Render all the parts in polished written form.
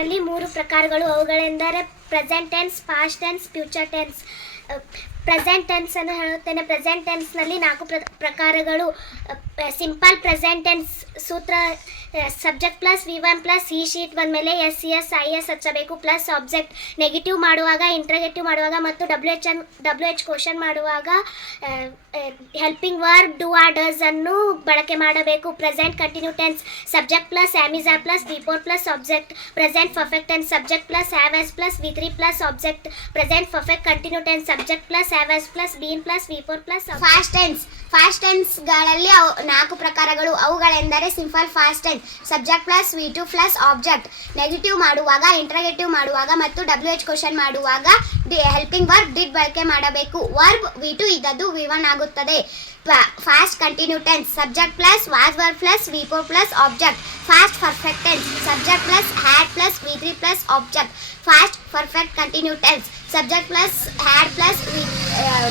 ಅಲ್ಲಿ ಮೂರು ಪ್ರಕಾರಗಳು. ಅವುಗಳೆಂದರೆ present tense, past tense, future tense. Present tense ಅನ್ನು ಹೇಳುತ್ತೇನೆ. ಪ್ರೆಸೆಂಟ್ ಟೆನ್ಸ್ನಲ್ಲಿ 4 ಪ್ರಕಾರಗಳು. ಸಿಂಪಲ್ ಪ್ರೆಸೆಂಟ್ ಟೆನ್ಸ್ ಸೂತ್ರ ಸಬ್ಜೆಕ್ಟ್ ಪ್ಲಸ್ V1 ಪ್ಲಸ್ ಈ ಶೀಟ್ ಬಂದಮೇಲೆ SES ಹಚ್ಚಬೇಕು ಪ್ಲಸ್ ಆಬ್ಜೆಕ್ಟ್. ನೆಗೆಟಿವ್ ಮಾಡುವಾಗ, ಇಂಟ್ರಗೇಟಿವ್ ಮಾಡುವಾಗ ಮತ್ತು WH ಕ್ವಶನ್ ಮಾಡುವಾಗ helping verb do or does ಅನ್ನು ಬಳಕೆ ಮಾಡಬೇಕು. Present continue tense subject plus are plus V4 plus object. Present perfect tense subject plus have plus V3 plus object. Present perfect continue tense subject plus have plus been plus V4 plus. Past ಟೆನ್ಸ್ಗಳಲ್ಲಿ 4 ಪ್ರಕಾರಗಳು. ಅವುಗಳೆಂದರೆ simple past tense subject plus V2 plus object. Negative ಮಾಡುವಾಗ, interrogative ಮಾಡುವಾಗ ಮತ್ತು WH question ಮಾಡುವಾಗ helping verb did ಬಳಕೆ ಮಾಡಬೇಕು. Verb V2 ಇದ್ದದ್ದು V1 ಆಗುತ್ತದೆ. Past continue tense subject plus was verb plus V4 plus object. Past perfect tense subject plus had plus V3 plus object. Past perfect continue tense subject plus had plus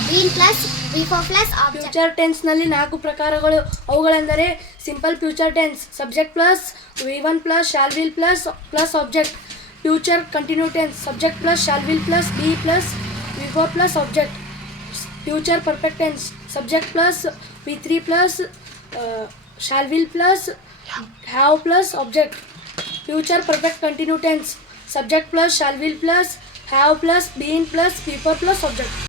been plus V4 plus object. Future ಟೆನ್ಸ್ನಲ್ಲಿ 4 ಪ್ರಕಾರಗಳು. ಅವುಗಳೆಂದರೆ simple future tense subject plus V1 plus shall will plus object. Future continue tense subject plus shall will plus be plus V4 plus object. Future perfect tense subject plus V3 plus shall will plus have plus object. Future perfect continue tense subject plus shall will plus have plus been plus V4 plus object.